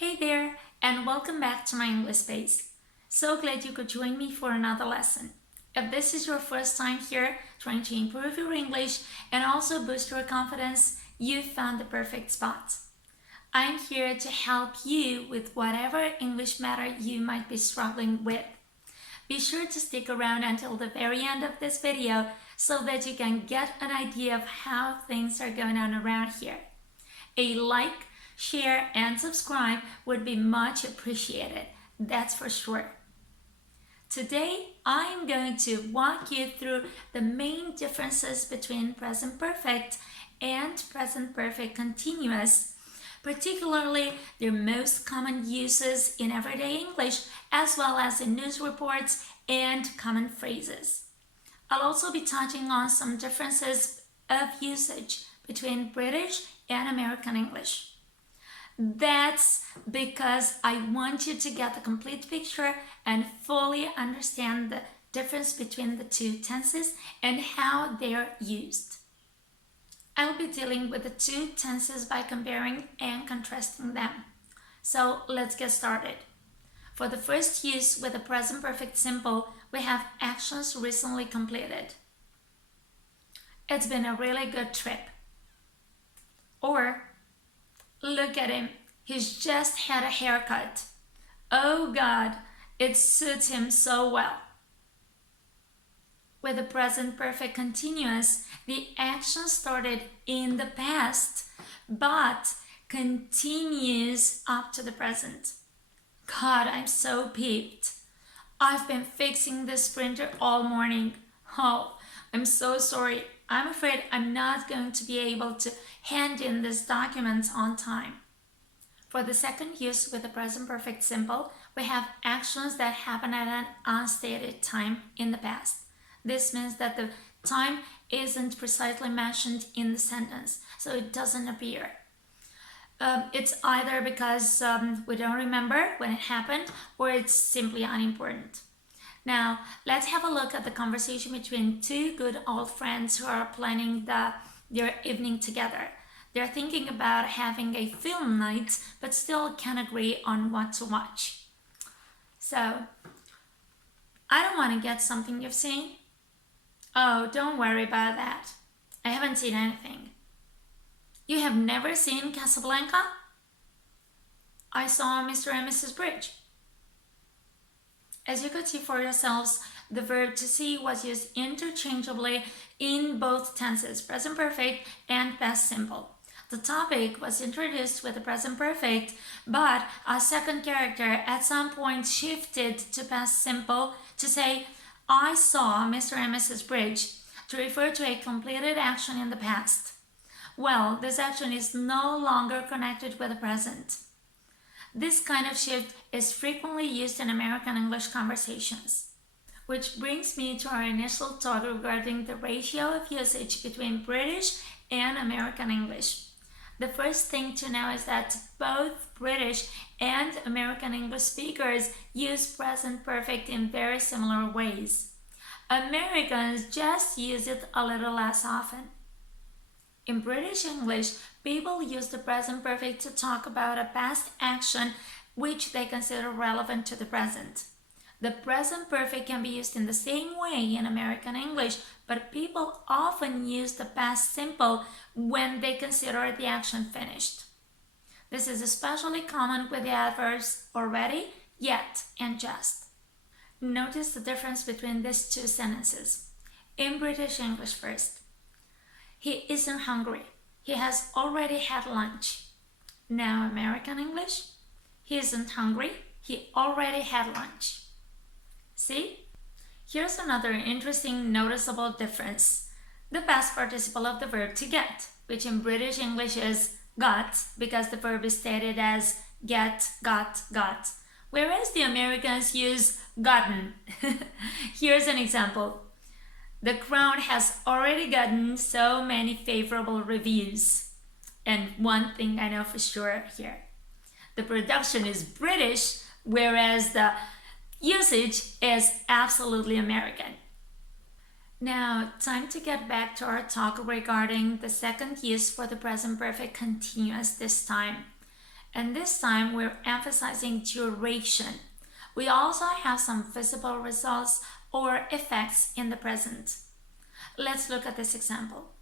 Hey there, and welcome back to my English space. So glad you could join me for another lesson. If this is your first time here trying to improve your English and also boost your confidence, you've found the perfect spot. I'm here to help you with whatever English matter you might be struggling with. Be sure to stick around until the very end of this video so that you can get an idea of how things are going on around here. A like, share, and subscribe would be much appreciated, that's for sure. Today, I'm going to walk you through the main differences between present perfect and present perfect continuous, particularly their most common uses in everyday English, as well as in news reports and common phrases. I'll also be touching on some differences of usage between British and American English. That's because I want you to get the complete picture and fully understand the difference between the two tenses and how they're used. I'll be dealing with the two tenses by comparing and contrasting them. So let's get started. For the first use with the present perfect simple, we have actions recently completed. It's been a really good trip. Or, look at him, he's just had a haircut. Oh God, it suits him so well. With the present perfect continuous, the action started in the past, but continues up to the present. God, I'm so peeved. I've been fixing this printer all morning. Oh, I'm so sorry. I'm afraid I'm not going to be able to hand in this document on time. For the second use with the present perfect simple, we have actions that happen at an unstated time in the past. This means that the time isn't precisely mentioned in the sentence, so it doesn't appear. It's either because we don't remember when it happened, or it's simply unimportant. Now, let's have a look at the conversation between two good old friends who are planning their evening together. They're thinking about having a film night, but still can't agree on what to watch. So, I don't want to get something you've seen. Oh, don't worry about that. I haven't seen anything. You have never seen Casablanca? I saw Mr. and Mrs. Bridge. As you could see for yourselves, the verb to see was used interchangeably in both tenses, present perfect and past simple. The topic was introduced with the present perfect, but a second character at some point shifted to past simple to say, I saw Mr. and Mrs. Bridge, to refer to a completed action in the past. Well, this action is no longer connected with the present. This kind of shift is frequently used in American English conversations. Which brings me to our initial thought regarding the ratio of usage between British and American English. The first thing to know is that both British and American English speakers use present perfect in very similar ways. Americans just use it a little less often. In British English, people use the present perfect to talk about a past action which they consider relevant to the present. The present perfect can be used in the same way in American English, but people often use the past simple when they consider the action finished. This is especially common with the adverbs already, yet, and just. Notice the difference between these two sentences. In British English first. He isn't hungry. He has already had lunch. Now American English. He isn't hungry. He already had lunch. See? Here's another interesting noticeable difference. The past participle of the verb to get, which in British English is got because the verb is stated as get, got, whereas the Americans use gotten. Here's an example. The Crown has already gotten so many favorable reviews. And one thing I know for sure here. The production is British, whereas the usage is absolutely American. Now, time to get back to our talk regarding the second use for the present perfect continuous this time. And this time we're emphasizing duration. We also have some visible results or effects in the present. Let's look at this example.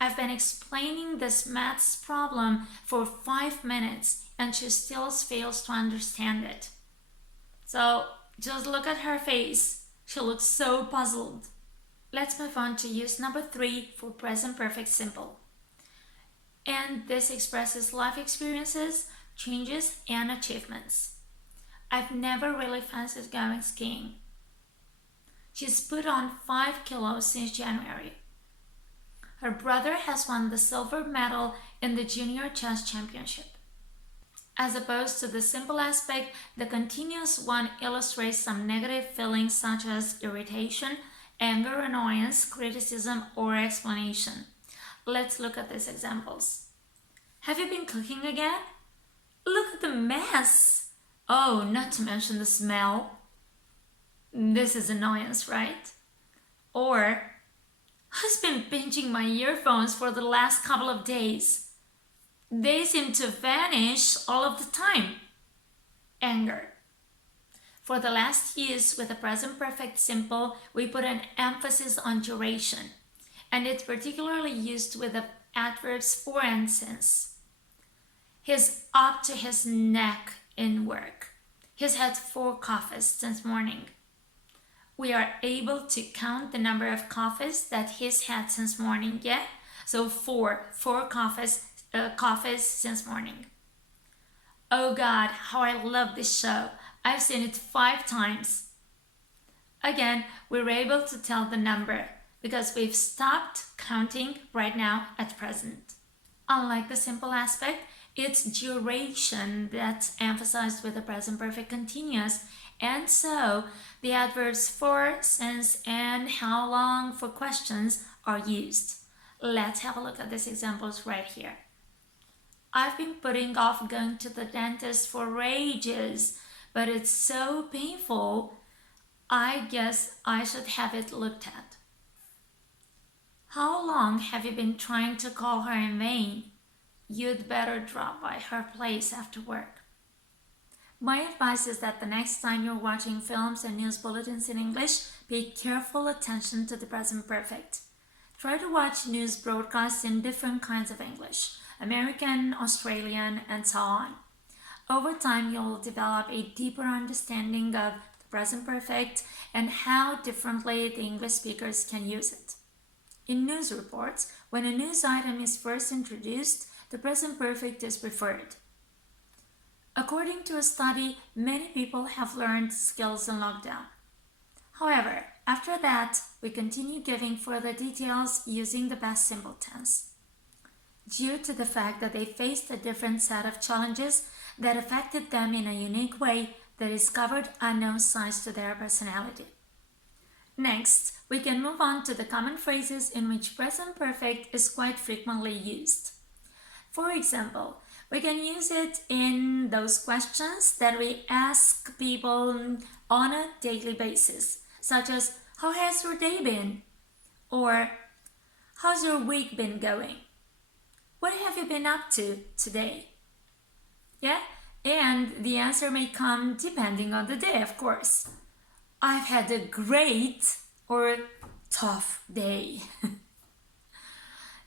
I've been explaining this maths problem for 5 minutes and she still fails to understand it. So just look at her face. She looks so puzzled. Let's move on to use number 3 for present perfect simple. And this expresses life experiences, changes, and achievements. I've never really fancied going skiing. She's put on 5 kilos since January. Her brother has won the silver medal in the junior chess championship. As opposed to the simple aspect, the continuous one illustrates some negative feelings such as irritation, anger, annoyance, criticism, or explanation. Let's look at these examples. Have you been cooking again? Look at the mess! Oh, not to mention the smell. This is annoyance, right? Or, I've been binging my earphones for the last couple of days. They seem to vanish all of the time. Anger. For the last use with the present perfect simple, we put an emphasis on duration, and it's particularly used with the adverbs for and since. He's up to his neck in work. He's had 4 coffees since morning. We are able to count the number of coffees that he's had since morning, yeah? So 4 coffees since morning. Oh God, how I love this show. I've seen it 5 times. Again, we're able to tell the number because we've stopped counting right now at present. Unlike the simple aspect, it's duration that's emphasized with the present perfect continuous, and so the adverbs for, since, and how long for questions are used. Let's have a look at these examples right here. I've been putting off going to the dentist for ages, but it's so painful. I guess I should have it looked at. How long have you been trying to call her in vain? You'd better drop by her place after work. My advice is that the next time you're watching films and news bulletins in English, pay careful attention to the present perfect. Try to watch news broadcasts in different kinds of English, American, Australian, and so on. Over time, you'll develop a deeper understanding of the present perfect and how differently the English speakers can use it. In news reports, when a news item is first introduced, the present perfect is preferred. According to a study, many people have learned skills in lockdown. However, after that, we continue giving further details using the past simple tense. Due to the fact that they faced a different set of challenges that affected them in a unique way, they discovered unknown sides to their personality. Next, we can move on to the common phrases in which present perfect is quite frequently used. For example, we can use it in those questions that we ask people on a daily basis, such as, how has your day been? Or, how's your week been going? What have you been up to today? Yeah, and the answer may come depending on the day, of course. I've had a great or tough day.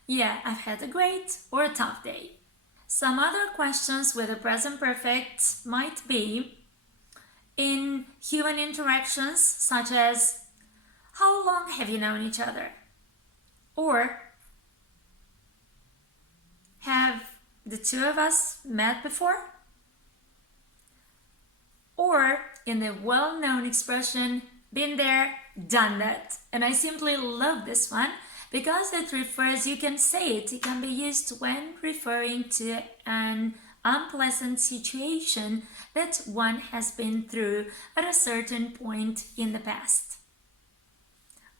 Yeah, I've had a great or a tough day. Some other questions with the present perfect might be in human interactions, such as, how long have you known each other? Or, have the two of us met before? Or in the well-known expression, been there, done that. And I simply love this one because it refers, you can say it can be used when referring to an unpleasant situation that one has been through at a certain point in the past.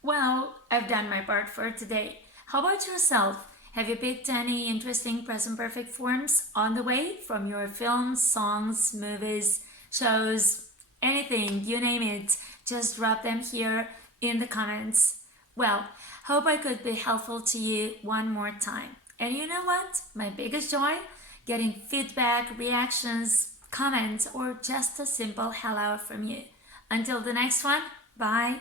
Well, I've done my part for today. How about yourself? Have you picked any interesting present perfect forms on the way from your films, songs, movies, shows, anything, you name it? Just drop them here in the comments. Well, hope I could be helpful to you one more time. And you know what? My biggest joy? getting feedback, reactions, comments, or just a simple hello from you. Until the next one, bye.